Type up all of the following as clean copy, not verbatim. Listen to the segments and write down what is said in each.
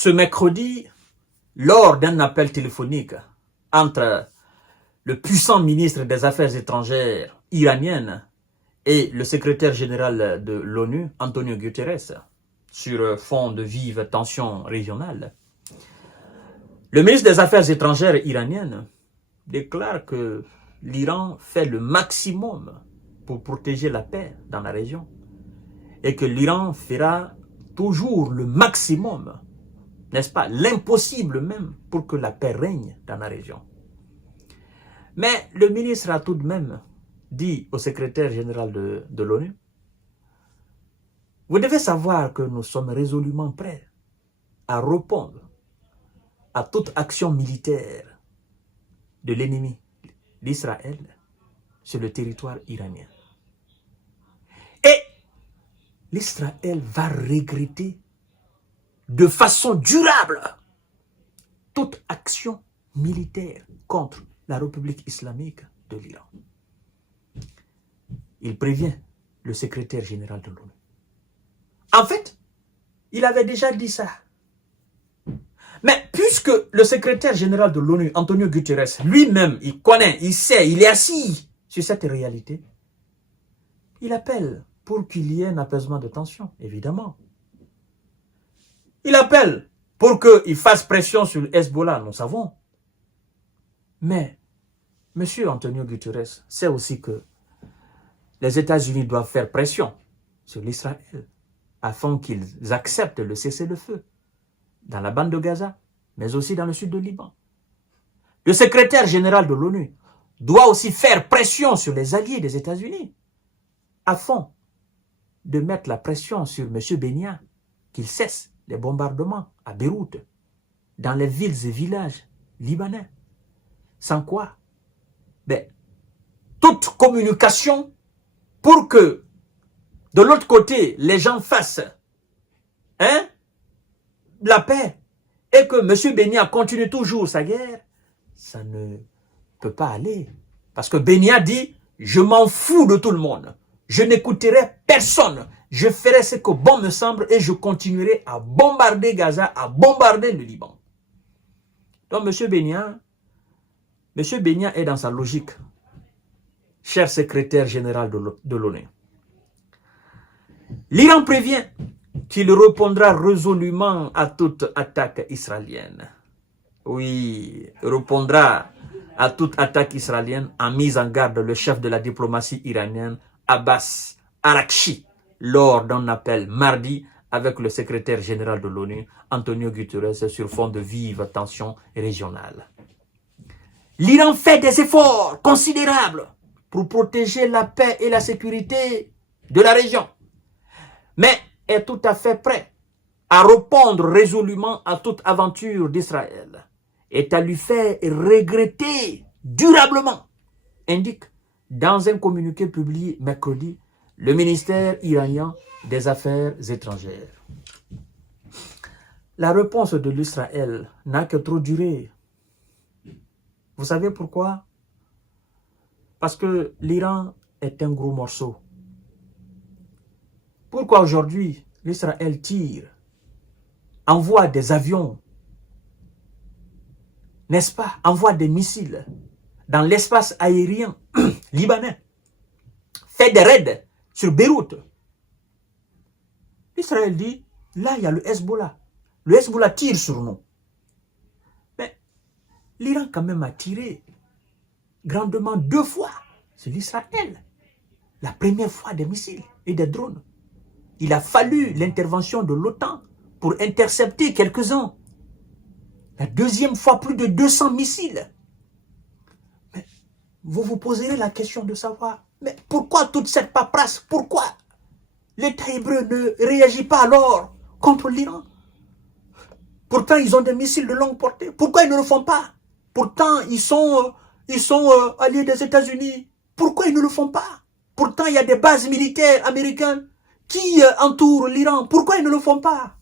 Ce mercredi, lors d'un appel téléphonique entre le puissant ministre des Affaires étrangères iranienne et le secrétaire général de l'ONU, Antonio Guterres, sur fond de vives tensions régionales, le ministre des Affaires étrangères iranienne déclare que l'Iran fait le maximum pour protéger la paix dans la région et que l'Iran fera toujours le maximum, n'est-ce pas, l'impossible même, pour que la paix règne dans la région. Mais le ministre a tout de même dit au secrétaire général de l'ONU, vous devez savoir que nous sommes résolument prêts à répondre à toute action militaire de l'ennemi d'Israël sur le territoire iranien. Et l'Israël va regretter de façon durable toute action militaire contre la République islamique de l'Iran. Il prévient le secrétaire général de l'ONU. En fait, il avait déjà dit ça. Mais puisque le secrétaire général de l'ONU, Antonio Guterres, lui-même, il connaît, il sait, il est assis sur cette réalité, il appelle pour qu'il y ait un apaisement de tension, évidemment. Il appelle pour qu'il fasse pression sur le Hezbollah, nous savons. Mais M. Antonio Guterres sait aussi que les États-Unis doivent faire pression sur l'Israël afin qu'ils acceptent le cessez-le-feu dans la bande de Gaza, mais aussi dans le sud de Liban. Le secrétaire général de l'ONU doit aussi faire pression sur les alliés des États-Unis afin de mettre la pression sur M. Bennia qu'il cesse les bombardements à Beyrouth, dans les villes et villages libanais. Sans quoi, toute communication pour que de l'autre côté, les gens fassent la paix et que M. Bennia continue toujours sa guerre, ça ne peut pas aller. Parce que Bennia dit, je m'en fous de tout le monde. Je n'écouterai personne. Je ferai ce que bon me semble et je continuerai à bombarder Gaza, à bombarder le Liban. Donc M. Bennia est dans sa logique, cher secrétaire général de l'ONU. L'Iran prévient qu'il répondra résolument à toute attaque israélienne. Oui, répondra à toute attaque israélienne en mise en garde le chef de la diplomatie iranienne, Abbas Araghchi, lors d'un appel mardi avec le secrétaire général de l'ONU, Antonio Guterres, sur fond de vives tensions régionales. L'Iran fait des efforts considérables pour protéger la paix et la sécurité de la région, mais est tout à fait prêt à répondre résolument à toute aventure d'Israël et à lui faire regretter durablement, indique dans un communiqué publié mercredi le ministère iranien des Affaires étrangères. La réponse de l'Israël n'a que trop duré. Vous savez pourquoi? Parce que l'Iran est un gros morceau. Pourquoi aujourd'hui l'Israël tire, envoie des avions, n'est-ce pas, envoie des missiles dans l'espace aérien libanais, fait des raids sur Beyrouth? L'Israël dit, là il y a le Hezbollah. Le Hezbollah tire sur nous. Mais l'Iran quand même a tiré grandement 2 fois sur l'Israël. La première fois des missiles et des drones. Il a fallu l'intervention de l'OTAN pour intercepter quelques-uns. La deuxième fois, plus de 200 missiles. Mais vous vous poserez la question de savoir, mais pourquoi toute cette paperasse? Pourquoi l'État hébreu ne réagit pas alors contre l'Iran? Pourtant, ils ont des missiles de longue portée. Pourquoi ils ne le font pas? Pourtant, ils sont alliés des États-Unis. Pourquoi ils ne le font pas? Pourtant, il y a des bases militaires américaines qui entourent l'Iran. Pourquoi ils ne le font pas?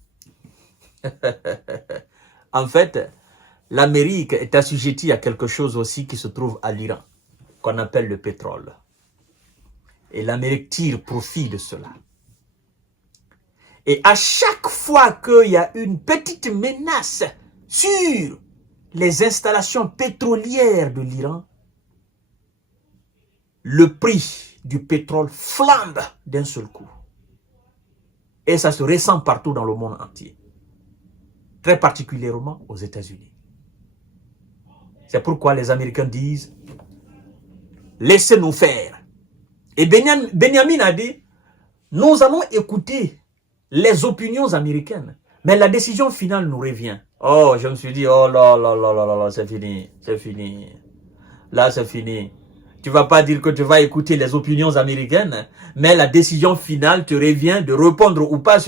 En fait, l'Amérique est assujettie à quelque chose aussi qui se trouve à l'Iran, qu'on appelle le pétrole. Et l'Amérique tire profit de cela. Et à chaque fois qu'il y a une petite menace sur les installations pétrolières de l'Iran, le prix du pétrole flambe d'un seul coup. Et ça se ressent partout dans le monde entier. Très particulièrement aux États-Unis. C'est pourquoi les Américains disent « Laissez-nous faire ». Et Benjamin a dit « Nous allons écouter les opinions américaines, mais la décision finale nous revient. » Oh, je me suis dit « Oh là là là là là, c'est fini, c'est fini. Là, c'est fini. » Tu ne vas pas dire que tu vas écouter les opinions américaines, mais la décision finale te revient de répondre ou pas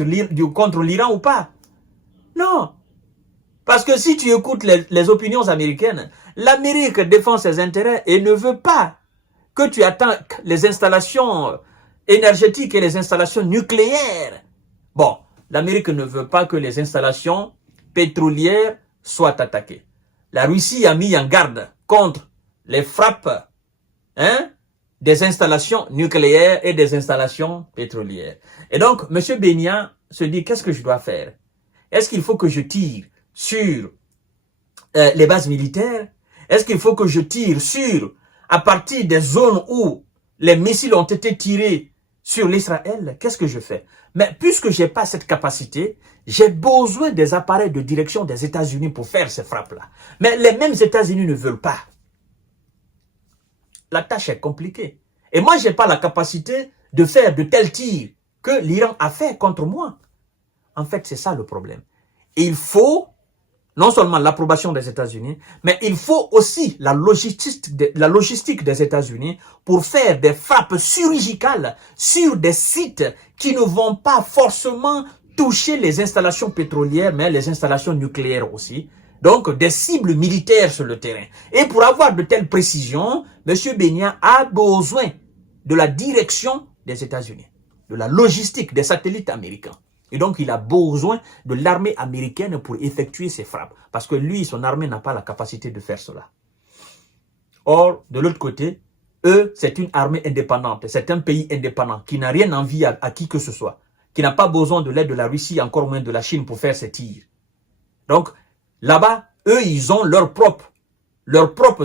contre l'Iran ou pas. Non. Parce que si tu écoutes les opinions américaines, l'Amérique défend ses intérêts et ne veut pas que tu attaques les installations énergétiques et les installations nucléaires. Bon, l'Amérique ne veut pas que les installations pétrolières soient attaquées. La Russie a mis en garde contre les frappes des installations nucléaires et des installations pétrolières. Et donc, M. Bennia se dit, qu'est-ce que je dois faire? Est-ce qu'il faut que je tire sur les bases militaires? Est-ce qu'il faut que je tire sur, à partir des zones où les missiles ont été tirés sur l'Israël? Qu'est-ce que je fais? Mais puisque je n'ai pas cette capacité, j'ai besoin des appareils de direction des États-Unis pour faire ces frappes-là. Mais les mêmes États-Unis ne veulent pas. La tâche est compliquée. Et moi, je n'ai pas la capacité de faire de tels tirs que l'Iran a fait contre moi. En fait, c'est ça le problème. Et il faut non seulement l'approbation des États-Unis, mais il faut aussi la logistique des États-Unis pour faire des frappes chirurgicales sur des sites qui ne vont pas forcément toucher les installations pétrolières, mais les installations nucléaires aussi. Donc, des cibles militaires sur le terrain. Et pour avoir de telles précisions, M. Bennia a besoin de la direction des États-Unis, de la logistique des satellites américains. Et donc, il a besoin de l'armée américaine pour effectuer ces frappes. Parce que lui, son armée n'a pas la capacité de faire cela. Or, de l'autre côté, eux, c'est une armée indépendante. C'est un pays indépendant qui n'a rien envie à qui que ce soit. Qui n'a pas besoin de l'aide de la Russie, encore moins de la Chine pour faire ses tirs. Donc, là-bas, eux, ils ont leurs propres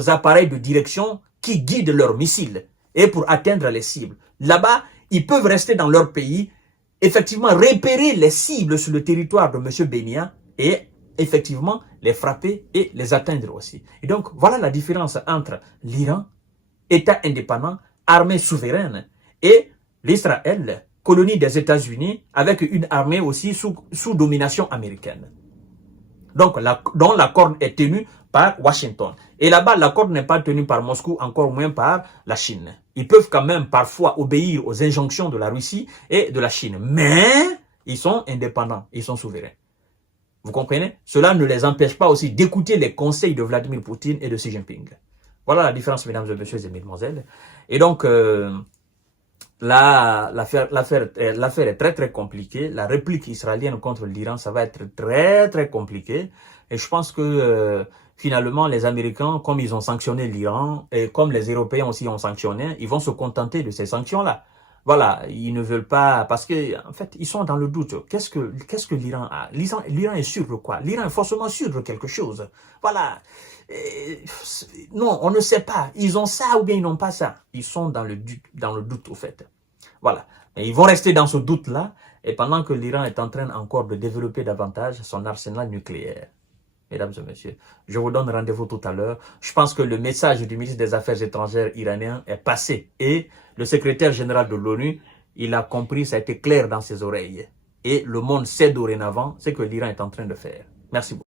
appareils de direction qui guident leurs missiles et pour atteindre les cibles. Là-bas, ils peuvent rester dans leur pays, effectivement repérer les cibles sur le territoire de M. Bennia et effectivement les frapper et les atteindre aussi. Et donc, voilà la différence entre l'Iran, État indépendant, armée souveraine, et l'Israël, colonie des États-Unis, avec une armée aussi sous domination américaine. Donc, dont l'accord est tenu par Washington. Et là-bas, l'accord n'est pas tenu par Moscou, encore moins par la Chine. Ils peuvent quand même parfois obéir aux injonctions de la Russie et de la Chine. Mais ils sont indépendants, ils sont souverains. Vous comprenez? Cela ne les empêche pas aussi d'écouter les conseils de Vladimir Poutine et de Xi Jinping. Voilà la différence, mesdames et messieurs et mesdemoiselles. Et donc, l'affaire est très très compliquée. La réplique israélienne contre l'Iran, ça va être très très compliqué. Et je pense que finalement, les Américains, comme ils ont sanctionné l'Iran, et comme les Européens aussi ont sanctionné, ils vont se contenter de ces sanctions-là. Voilà, ils ne veulent pas, parce que en fait, ils sont dans le doute. Qu'est-ce que l'Iran a? L'Iran est sûr de quoi? L'Iran est forcément sûr de quelque chose. Voilà. Non, on ne sait pas. Ils ont ça ou bien ils n'ont pas ça. Ils sont dans le doute, au fait. Voilà. Et ils vont rester dans ce doute-là, et pendant que l'Iran est en train encore de développer davantage son arsenal nucléaire. Mesdames et messieurs, je vous donne rendez-vous tout à l'heure. Je pense que le message du ministre des Affaires étrangères iranien est passé. Et le secrétaire général de l'ONU, il a compris, ça a été clair dans ses oreilles. Et le monde sait dorénavant ce que l'Iran est en train de faire. Merci beaucoup.